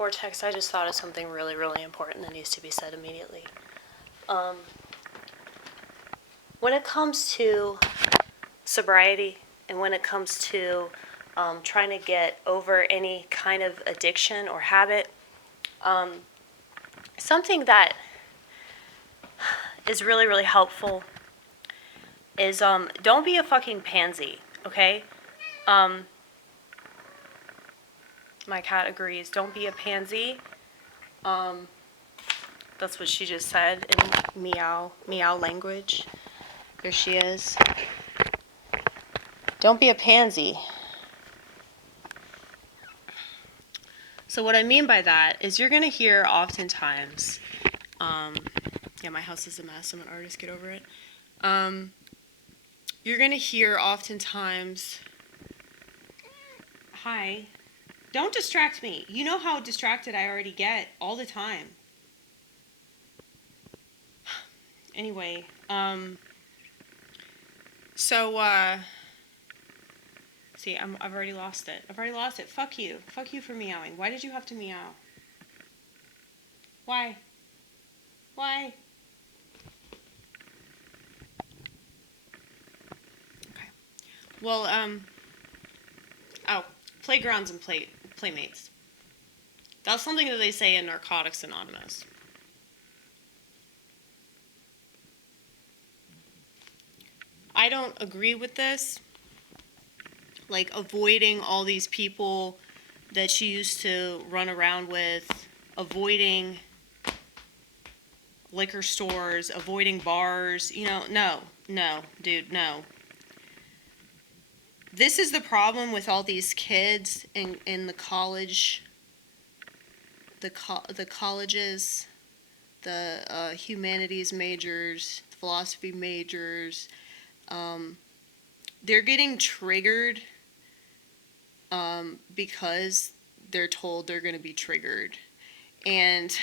Vortex, I just thought of something really, really important that needs to be said immediately. When it comes to sobriety and when it comes to trying to get over any kind of addiction or habit, something that is really, really helpful is don't be a fucking pansy, okay? My cat agrees. Don't be a pansy. That's what she just said in meow language. Here she is. Don't be a pansy. So what I mean by that is you're going to hear oftentimes, yeah, my house is a mess. I'm an artist. Get over it. You're going to hear oftentimes, hi, don't distract me. You know how distracted I already get all the time. Anyway, see, I've already lost it. Fuck you. Fuck you for meowing. Why did you have to meow? Why? Okay. Well, playgrounds and playmates. That's something that they say in Narcotics Anonymous. I don't agree with this. Like, avoiding all these people that she used to run around with, avoiding liquor stores, avoiding bars, no, dude, no. This is the problem with all these kids in the college, the colleges, the humanities majors, philosophy majors. They're getting triggered because they're told they're going to be triggered. And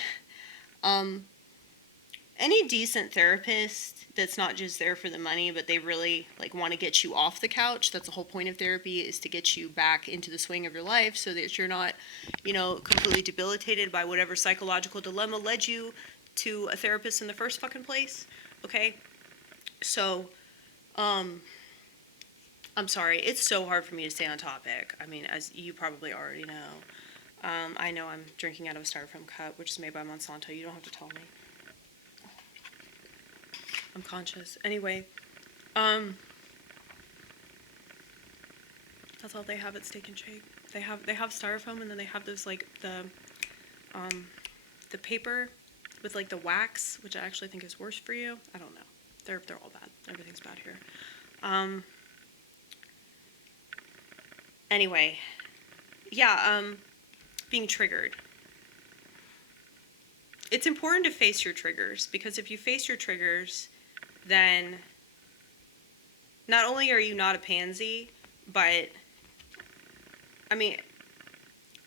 any decent therapist that's not just there for the money, but they really want to get you off the couch. That's the whole point of therapy, is to get you back into the swing of your life so that you're not, completely debilitated by whatever psychological dilemma led you to a therapist in the first fucking place. Okay? So, I'm sorry. It's so hard for me to stay on topic. I mean, as you probably already know. I know I'm drinking out of a styrofoam cup, which is made by Monsanto. You don't have to tell me. I'm conscious. Anyway, that's all they have at Steak and Shake. They have styrofoam, and then they have those the paper with the wax, which I actually think is worse for you. I don't know. They're all bad. Everything's bad here. Anyway, yeah, being triggered. It's important to face your triggers, because if you face your triggers, then not only are you not a pansy, but, I mean,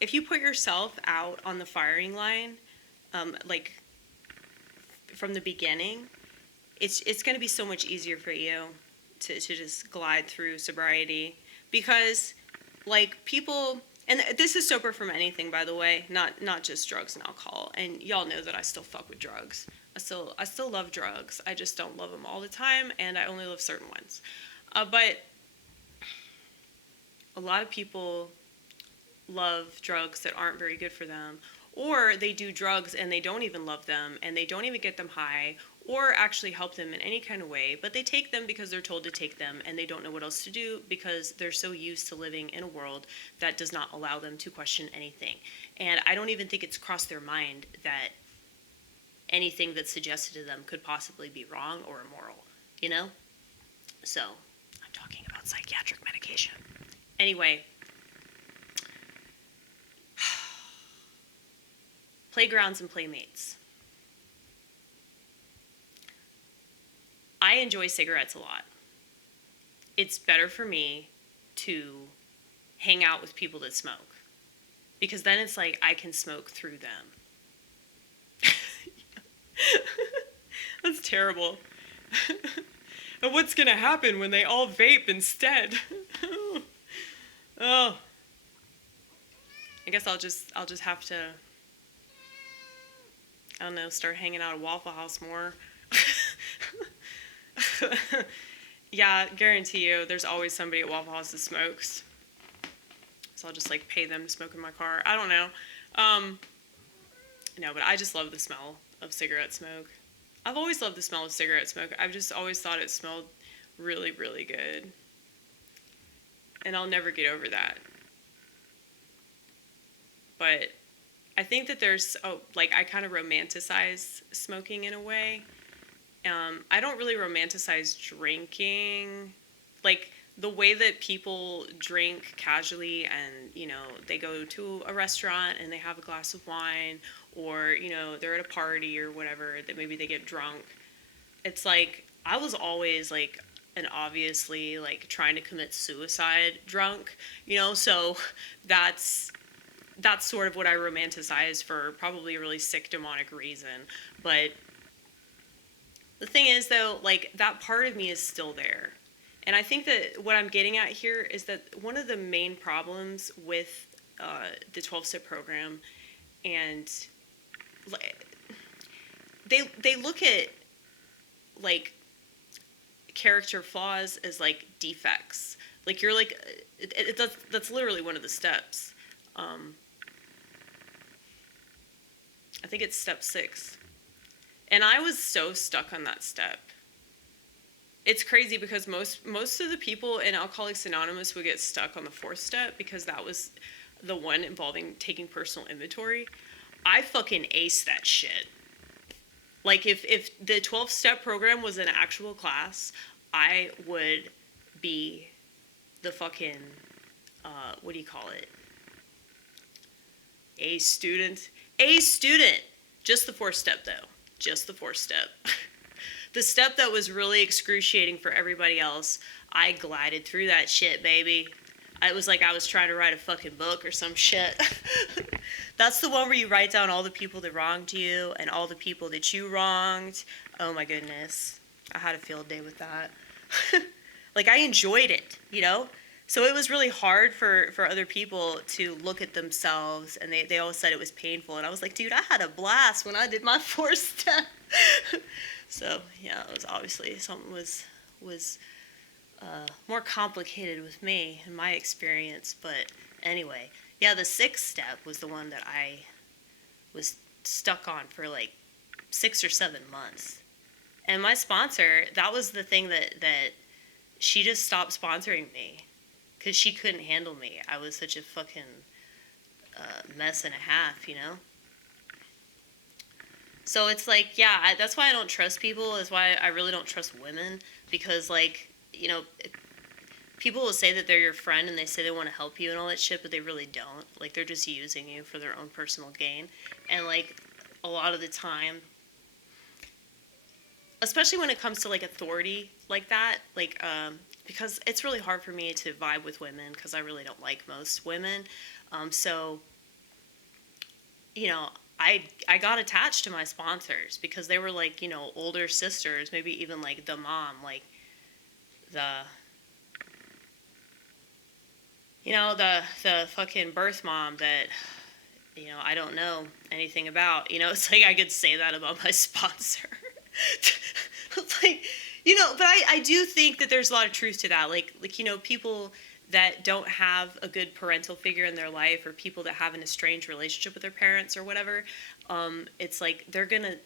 if you put yourself out on the firing line, from the beginning, it's going to be so much easier for you to just glide through sobriety, because people, and this is sober from anything, by the way, not just drugs and alcohol. And y'all know that I still fuck with drugs. I still love drugs. I just don't love them all the time, and I only love certain ones. But a lot of people love drugs that aren't very good for them, or they do drugs and they don't even love them, and they don't even get them high or actually help them in any kind of way, but they take them because they're told to take them, and they don't know what else to do because they're so used to living in a world that does not allow them to question anything. And I don't even think it's crossed their mind that anything that's suggested to them could possibly be wrong or immoral, So, I'm talking about psychiatric medication. Anyway, playgrounds and playmates. I enjoy cigarettes a lot. It's better for me to hang out with people that smoke, because then it's I can smoke through them. That's terrible. And what's gonna happen when they all vape instead? Oh. I guess I'll just have to I don't know, start hanging out at Waffle House more. Yeah, guarantee you, there's always somebody at Waffle House that smokes. So I'll just like pay them to smoke in my car. I don't know. Um, no, but I just love the smell of cigarette smoke. I've always loved the smell of cigarette smoke. I've just always thought it smelled really, really good. And I'll never get over that. But I think that there's, like, I kind of romanticize smoking in a way. I don't really romanticize drinking. Like, the way that people drink casually and, they go to a restaurant and they have a glass of wine, or, they're at a party or whatever, that maybe they get drunk. It's like, I was always, like, an obviously, like, trying to commit suicide drunk, so that's sort of what I romanticize for probably a really sick demonic reason. But the thing is, though, like, that part of me is still there. And I think that what I'm getting at here is that one of the main problems with the 12-step program, and they look at, like, character flaws as, like, defects. Like, you're like, that's literally one of the steps. I think it's step 6. And I was so stuck on that step. It's crazy because most of the people in Alcoholics Anonymous would get stuck on the 4th step, because that was the one involving taking personal inventory. I fucking aced that shit. Like, if the 12-step program was an actual class, I would be the fucking, what do you call it? A student. Just the 4th step, though. Just the 4th step. The step that was really excruciating for everybody else, I glided through that shit, baby. It was like I was trying to write a fucking book or some shit. That's the one where you write down all the people that wronged you and all the people that you wronged. Oh my goodness. I had a field day with that. Like, I enjoyed it, So it was really hard for other people to look at themselves, and they all said it was painful. And I was like, dude, I had a blast when I did my 4th step. So, yeah, it was obviously something was more complicated with me in my experience. But anyway, yeah, the 6th step was the one that I was stuck on for like 6 or 7 months. And my sponsor, that was the thing that she just stopped sponsoring me because she couldn't handle me. I was such a fucking mess and a half, So it's like, yeah, that's why I don't trust people. That's why I really don't trust women, because, like, people will say that they're your friend and they say they want to help you and all that shit, but they really don't. Like, they're just using you for their own personal gain. And, like, a lot of the time, especially when it comes to, like, authority like that, like, because it's really hard for me to vibe with women because I really don't like most women. So, I got attached to my sponsors because they were, like, older sisters, maybe even, like, the mom, like, the fucking birth mom that, I don't know anything about. It's like I could say that about my sponsor. It's like, but I do think that there's a lot of truth to that. Like, people that don't have a good parental figure in their life, or people that have an estranged relationship with their parents or whatever, it's like they're gonna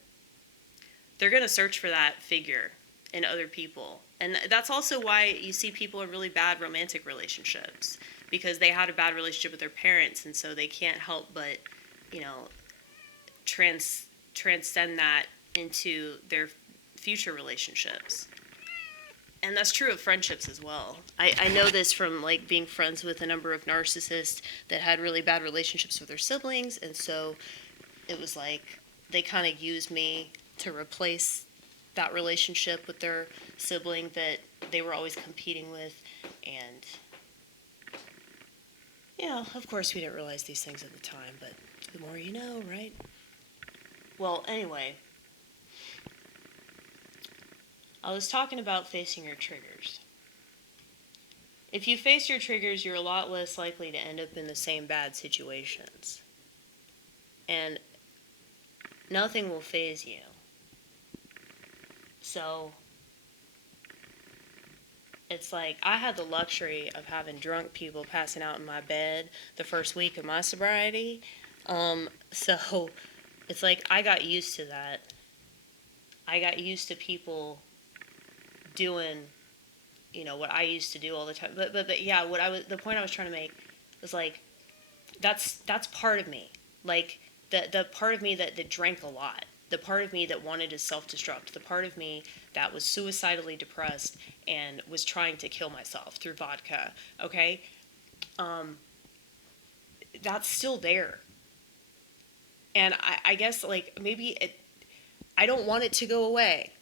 search for that figure in other people. And that's also why you see people in really bad romantic relationships, because they had a bad relationship with their parents, and so they can't help but, transcend that into their future relationships. And that's true of friendships as well. I know this from, like, being friends with a number of narcissists that had really bad relationships with their siblings, and so it was like they kind of used me to replace that relationship with their sibling that they were always competing with. And, of course we didn't realize these things at the time, but the more you know, right? Well, anyway, I was talking about facing your triggers. If you face your triggers, you're a lot less likely to end up in the same bad situations. And Nothing will faze you. So it's like I had the luxury of having drunk people passing out in my bed the first week of my sobriety. So it's like I got used to that. I got used to people doing, what I used to do all the time. But yeah, the point I was trying to make was like that's part of me. Like the part of me that drank a lot. The part of me that wanted to self-destruct. The part of me that was suicidally depressed and was trying to kill myself through vodka. Okay, that's still there. And I guess like I don't want it to go away.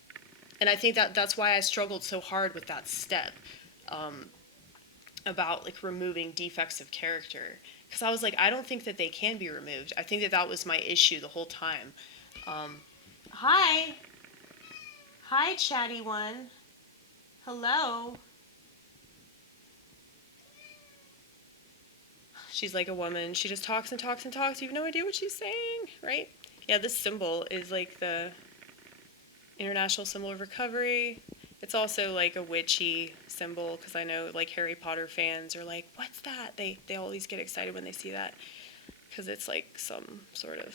And I think that's why I struggled so hard with that step, um, about like removing defects of character, because I was like, I don't think that they can be removed. I think that was my issue the whole time. Um, hi, hi, chatty one. Hello. She's like a woman. She just talks and talks and talks. You have no idea what she's saying, right? Yeah, this symbol is like the international symbol of recovery. It's also like a witchy symbol, because I know like Harry Potter fans are like, what's that? They always get excited when they see that, because it's like some sort of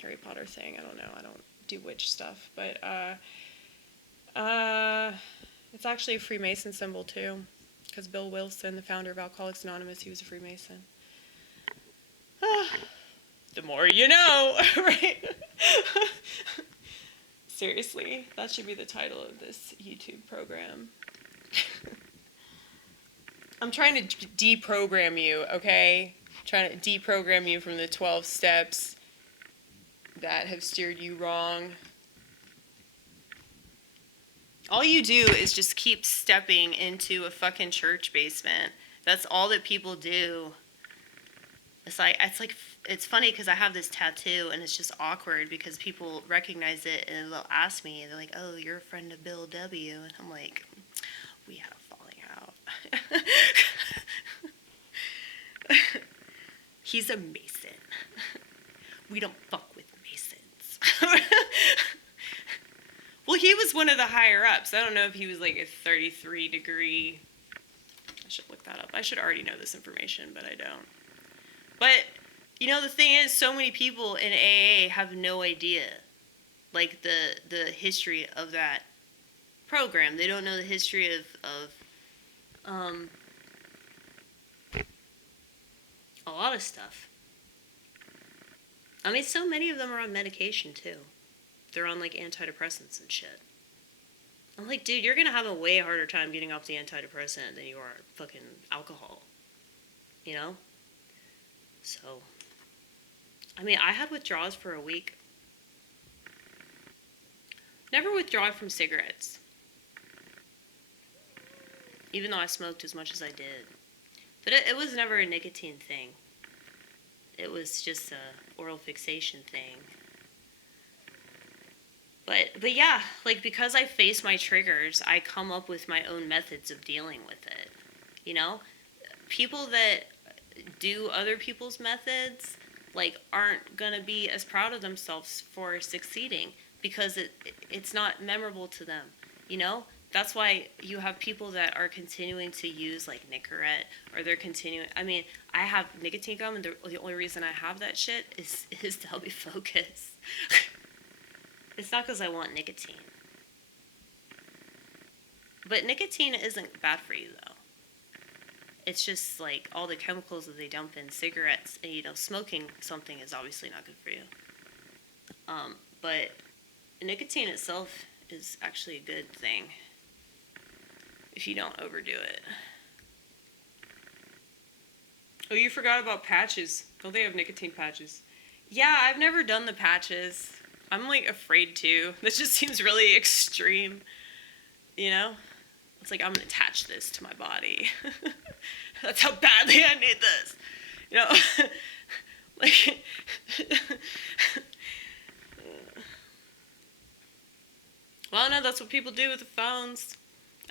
Harry Potter thing. I don't know. I don't do witch stuff, but it's actually a Freemason symbol too, because Bill Wilson, the founder of Alcoholics Anonymous, he was a Freemason. The more you know, right? Seriously, that should be the title of this YouTube program. I'm trying to deprogram you, okay? Trying to deprogram you from the 12 steps that have steered you wrong. All you do is just keep stepping into a fucking church basement. That's all that people do. It's funny because I have this tattoo and it's just awkward because people recognize it and they'll ask me, they're like, oh, you're a friend of Bill W. And I'm like, we had a falling out. He's a Mason. We don't fuck with Masons. Well, he was one of the higher ups. I don't know if he was like a 33 degree. I should look that up. I should already know this information, but I don't. But, the thing is, so many people in AA have no idea, like, the history of that program. They don't know the history of a lot of stuff. I mean, so many of them are on medication, too. They're on, like, antidepressants and shit. I'm like, dude, you're gonna have a way harder time getting off the antidepressant than you are fucking alcohol. So, I mean, I had withdrawals for a week. Never withdrawn from cigarettes. Even though I smoked as much as I did. But it was never a nicotine thing. It was just a oral fixation thing. But yeah, like, because I face my triggers, I come up with my own methods of dealing with it. People that do other people's methods, like, aren't gonna be as proud of themselves for succeeding because it's not memorable to them. That's why you have people that are continuing to use like Nicorette, or they're continuing. I mean, I have nicotine gum, and the only reason I have that shit is to help me focus. It's not because I want nicotine. But nicotine isn't bad for you, though. It's just like all the chemicals that they dump in cigarettes, and smoking something is obviously not good for you. But nicotine itself is actually a good thing if you don't overdo it. Oh, you forgot about patches. Don't they have nicotine patches? Yeah, I've never done the patches. I'm like afraid to. This just seems really extreme. It's like, I'm gonna attach this to my body. That's how badly I need this. Like, well, no, that's what people do with the phones.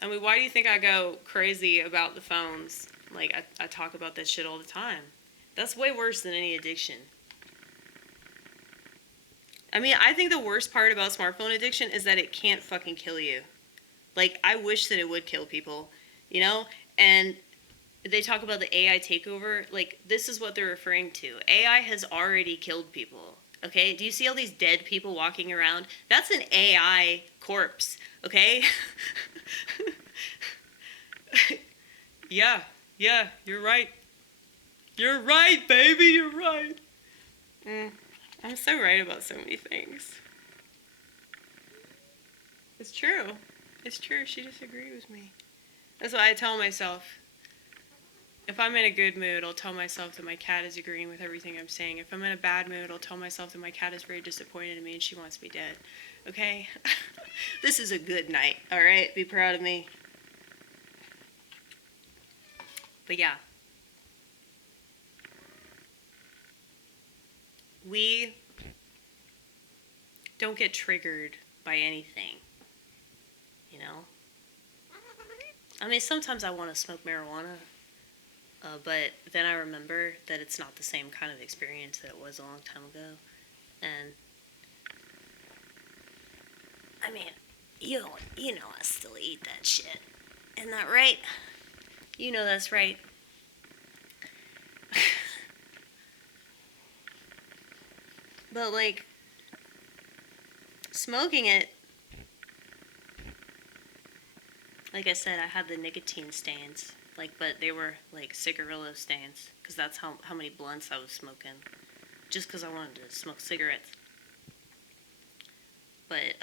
I mean, why do you think I go crazy about the phones? Like, I talk about that shit all the time. That's way worse than any addiction. I mean, I think the worst part about smartphone addiction is that it can't fucking kill you. Like, I wish that it would kill people, you know? And they talk about the AI takeover. Like, this is what they're referring to. AI has already killed people. Okay? Do you see all these dead people walking around? That's an AI corpse. Okay? Yeah, you're right. You're right, baby, you're right. I'm so right about so many things. It's true. It's true. She disagreed with me. That's why I tell myself, if I'm in a good mood, I'll tell myself that my cat is agreeing with everything I'm saying. If I'm in a bad mood, I'll tell myself that my cat is very disappointed in me and she wants me dead. Okay? This is a good night, alright? Be proud of me. But yeah. We don't get triggered by anything. You know? I mean, sometimes I want to smoke marijuana. But then I remember that it's not the same kind of experience that it was a long time ago. And, I mean, you know I still eat that shit. Isn't that right? You know that's right. But, like, smoking it, like I said, I had the nicotine stains. Like, but they were, like, cigarillo stains. Because that's how many blunts I was smoking. Just because I wanted to smoke cigarettes. But,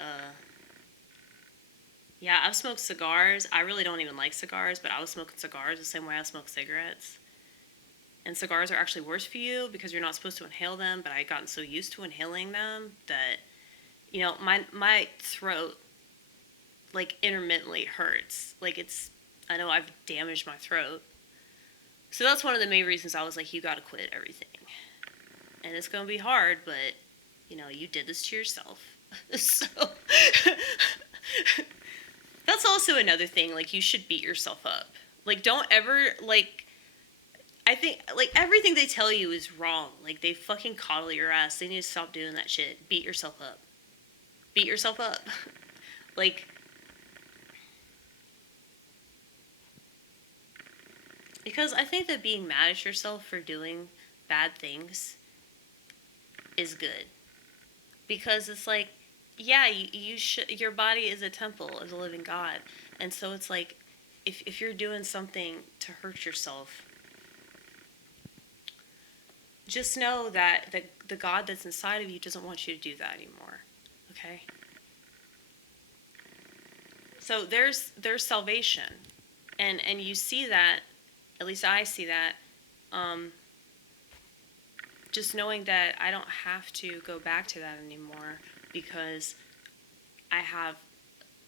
yeah, I've smoked cigars. I really don't even like cigars, but I was smoking cigars the same way I smoke cigarettes. And cigars are actually worse for you because you're not supposed to inhale them, but I had gotten so used to inhaling them that, you know, my throat, like, intermittently hurts. Like, I know I've damaged my throat. So that's one of the main reasons I was like, you gotta quit everything. And it's gonna be hard, but, you know, you did this to yourself. So, that's also another thing, like, you should beat yourself up. Like, don't ever, like, I think, like, everything they tell you is wrong. Like, they fucking coddle your ass. They need to stop doing that shit. Beat yourself up. Beat yourself up. Like, because I think that being mad at yourself for doing bad things is good. Because it's like, yeah, you should, your body is a temple of the living God. And so it's like, if you're doing something to hurt yourself, just know that the God that's inside of you doesn't want you to do that anymore. Okay? So there's salvation. And you see that, at least I see that, just knowing that I don't have to go back to that anymore because I have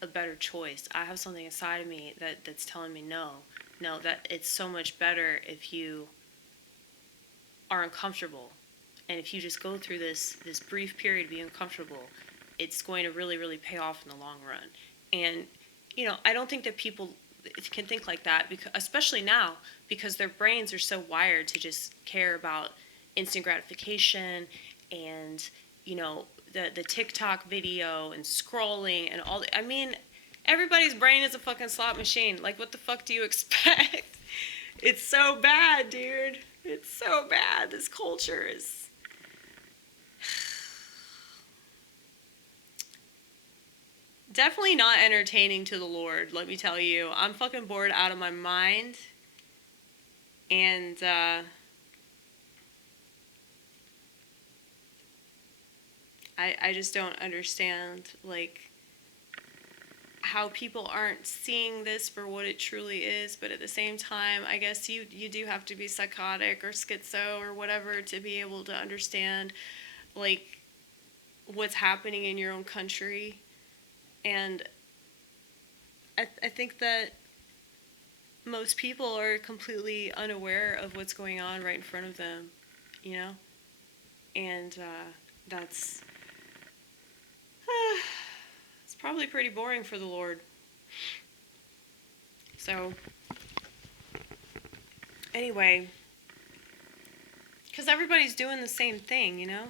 a better choice. I have something inside of me that's telling me no, that it's so much better if you are uncomfortable. And if you just go through this brief period of being uncomfortable, it's going to really, really pay off in the long run. And, you know, I don't think that people can think like that, because, especially now, because their brains are so wired to just care about instant gratification and, you know, the TikTok video and scrolling and all. I mean, everybody's brain is a fucking slot machine. Like, what the fuck do you expect? It's so bad, dude. It's so bad. This culture is... definitely not entertaining to the Lord, let me tell you. I'm fucking bored out of my mind. And, I just don't understand, like, how people aren't seeing this for what it truly is. But at the same time, I guess you do have to be psychotic or schizo or whatever to be able to understand, like, what's happening in your own country. And I think that most people are completely unaware of what's going on right in front of them, you know? And that's... it's probably pretty boring for the Lord. So, anyway, because everybody's doing the same thing, you know?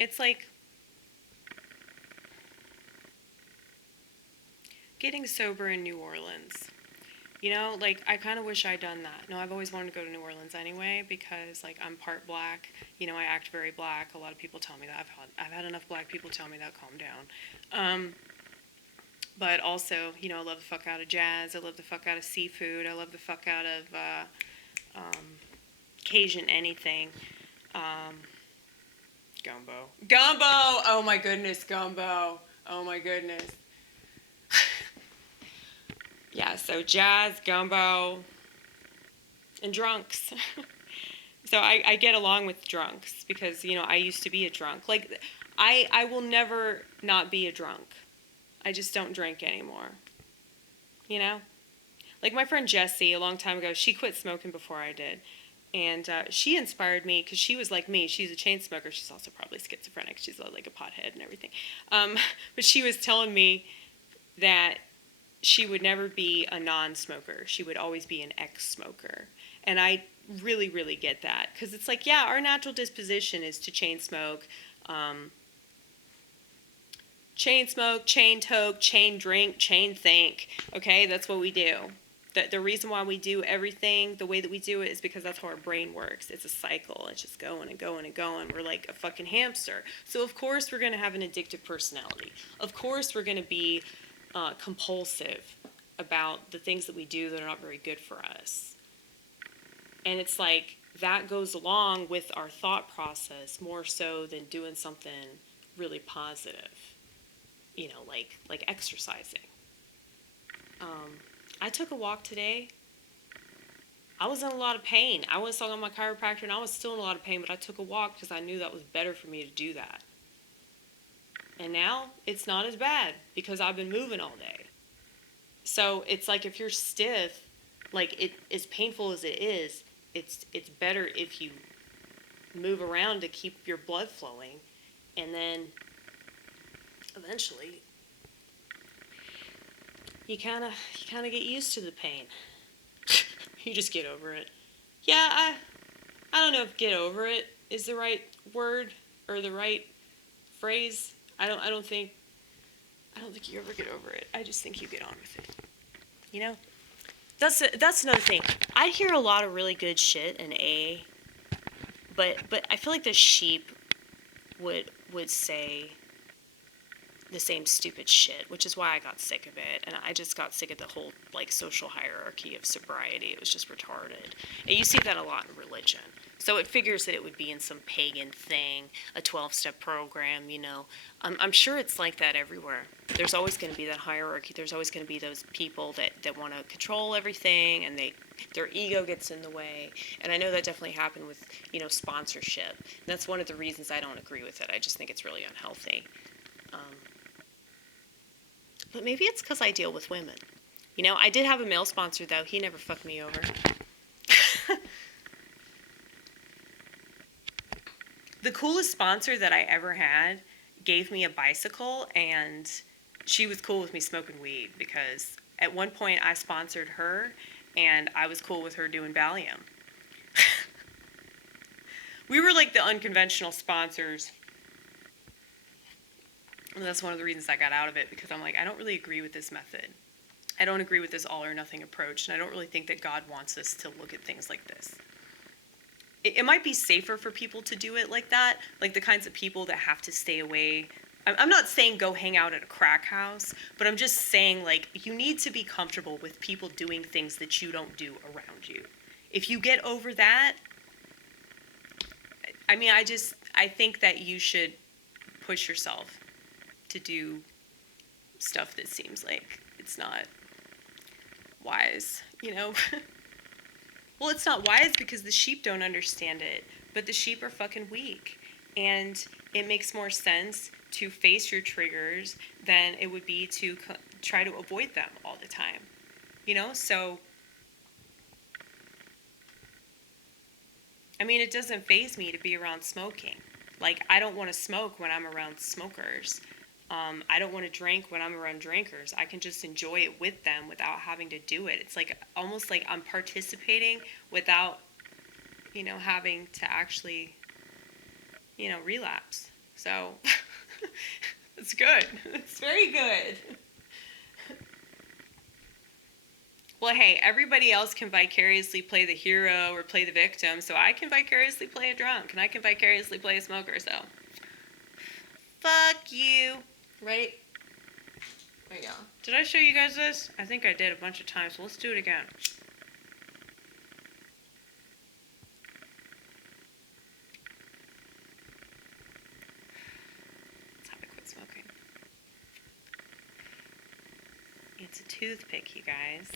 It's like getting sober in New Orleans. You know, like, I kind of wish I'd done that. No, I've always wanted to go to New Orleans anyway because, like, I'm part black. You know, I act very black. A lot of people tell me that. I've had enough black people tell me that. Calm down. But also, you know, I love the fuck out of jazz. I love the fuck out of seafood. I love the fuck out of Cajun anything. Um, Gumbo. Gumbo! Oh my goodness, gumbo. Oh my goodness. Yeah, so jazz, gumbo, and drunks. So I get along with drunks because, you know, I used to be a drunk. Like, I will never not be a drunk. I just don't drink anymore. You know? Like, my friend Jessie, a long time ago, she quit smoking before I did. And she inspired me because she was like me. She's a chain smoker. She's also probably schizophrenic. She's like a pothead and everything. But she was telling me that she would never be a non-smoker. She would always be an ex-smoker. And I really, really get that. Because it's like, yeah, our natural disposition is to chain smoke, chain toke, chain drink, chain think. Okay, that's what we do. The reason why we do everything the way that we do it is because that's how our brain works. It's a cycle. It's just going and going and going. We're like a fucking hamster. So of course we're going to have an addictive personality. Of course we're going to be compulsive about the things that we do that are not very good for us. And it's like that goes along with our thought process more so than doing something really positive. You know, like exercising. I took a walk today. I was in a lot of pain. I was talking to my chiropractor and I was still in a lot of pain, but I took a walk because I knew that was better for me to do that. And now it's not as bad because I've been moving all day. So it's like if you're stiff, like it as painful as it is, it's better if you move around to keep your blood flowing, and then eventually you kind of get used to the pain. You just get over it. Yeah, I don't know if get over it is the right word or the right phrase. I don't think you ever get over it. I just think you get on with it. You know? That's another thing. I hear a lot of really good shit in A, but I feel like the sheep would say the same stupid shit, which is why I got sick of it. And I just got sick of the whole, like, social hierarchy of sobriety. It was just retarded. And you see that a lot in religion. So it figures that it would be in some pagan thing, a 12-step program, you know. I'm sure it's like that everywhere. There's always going to be that hierarchy. There's always going to be those people that want to control everything, and their ego gets in the way. And I know that definitely happened with, you know, sponsorship. And that's one of the reasons I don't agree with it. I just think it's really unhealthy. But maybe it's because I deal with women. You know, I did have a male sponsor, though. He never fucked me over. The coolest sponsor that I ever had gave me a bicycle, and she was cool with me smoking weed because at one point I sponsored her, and I was cool with her doing Valium. We were like the unconventional sponsors. And that's one of the reasons I got out of it, because I'm like, I don't really agree with this method. I don't agree with this all or nothing approach, and I don't really think that God wants us to look at things like this. It might be safer for people to do it like that, like the kinds of people that have to stay away. I'm not saying go hang out at a crack house, but I'm just saying, like, you need to be comfortable with people doing things that you don't do around you. If you get over that, I mean, I think that you should push yourself to do stuff that seems like it's not wise, you know? Well, it's not wise because the sheep don't understand it, but the sheep are fucking weak. And it makes more sense to face your triggers than it would be to try to avoid them all the time, you know? So, I mean, it doesn't faze me to be around smoking. Like, I don't want to smoke when I'm around smokers. I don't want to drink when I'm around drinkers. I can just enjoy it with them without having to do it. It's like almost like I'm participating without, you know, having to actually, you know, relapse. So, it's good. It's very good. Well, hey, everybody else can vicariously play the hero or play the victim, so I can vicariously play a drunk, and I can vicariously play a smoker, so. Fuck you. Right? There you go. Did I show you guys this? I think I did a bunch of times, so let's do it again. That's how I quit smoking. It's a toothpick, you guys.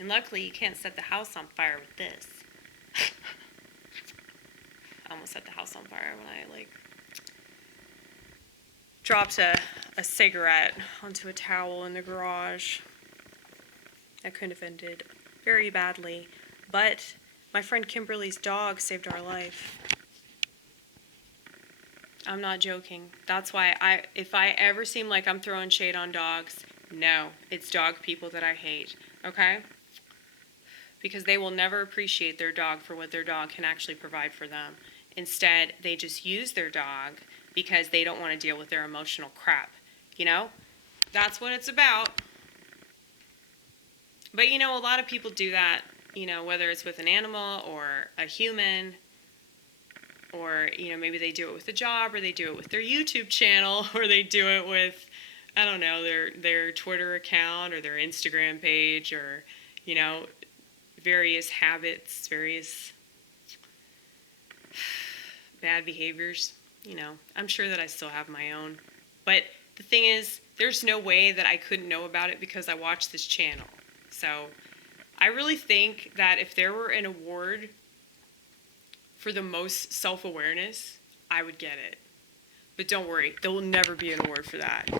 And luckily, you can't set the house on fire with this. I almost set the house on fire when I, dropped a cigarette onto a towel in the garage. That could have ended very badly. But my friend Kimberly's dog saved our life. I'm not joking. That's why if I ever seem like I'm throwing shade on dogs, no, it's dog people that I hate, okay? Because they will never appreciate their dog for what their dog can actually provide for them. Instead, they just use their dog because they don't want to deal with their emotional crap. You know? That's what it's about. But, a lot of people do that, whether it's with an animal or a human, or, maybe they do it with a job, or they do it with their YouTube channel, or they do it with, I don't know, their Twitter account or their Instagram page, or, various habits, various bad behaviors. I'm sure that I still have my own. But the thing is, there's no way that I couldn't know about it because I watched this channel. So I really think that if there were an award for the most self-awareness, I would get it. But don't worry, there will never be an award for that.